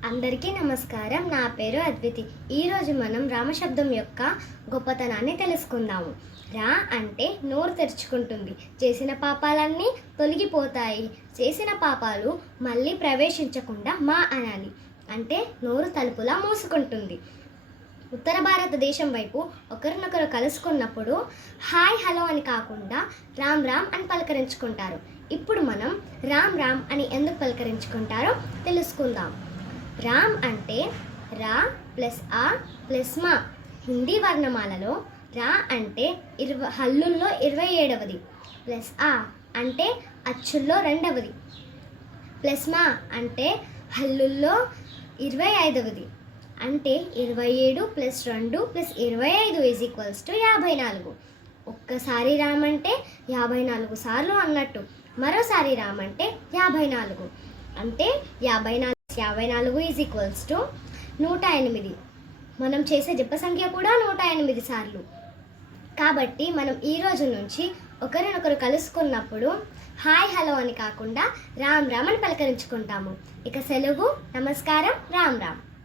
అందరికీ నమస్కారం. నా పేరు అద్వితి. ఈరోజు మనం రామశబ్దం యొక్క గొప్పతనాన్ని తెలుసుకుందాము. రా అంటే నోరు తెరుచుకుంటుంది, చేసిన పాపాలన్నీ తొలగిపోతాయి. చేసిన పాపాలు మళ్ళీ ప్రవేశించకుండా మా అనాలి, అంటే నోరు తలుపులా మూసుకుంటుంది. ఉత్తర భారతదేశం వైపు ఒకరినొకరు కలుసుకున్నప్పుడు హాయ్ హలో అని కాకుండా రామ్ రామ్ అని పలకరించుకుంటారు. ఇప్పుడు మనం రామ్ రామ్ అని ఎందుకు పలకరించుకుంటారో తెలుసుకుందాం. రామ్ అంటే రా ప్లస్ ఆ ప్లస్ మా. హిందీ వర్ణమాలలో రా అంటే హల్లుల్లో 27వది, ప్లస్ ఆ అంటే అచ్చుల్లో 2వది, ప్లస్ మా అంటే హల్లుల్లో 25వది. అంటే 27 + 2 + 25 = 54. ఒక్కసారి రామ్ అంటే 54 సార్లు అన్నట్టు. మరోసారి రామ్ అంటే 54. అంటే 54 = 108. మనం చేసే జప సంఖ్య కూడా 108 సార్లు. కాబట్టి మనం ఈ రోజు నుంచి ఒకరినొకరు కలుసుకున్నప్పుడు హాయ్ హలో అని కాకుండా రామ్ రామ్ అని పలకరించుకుంటాము. ఇక సెలవు. నమస్కారం. రామ్ రామ్.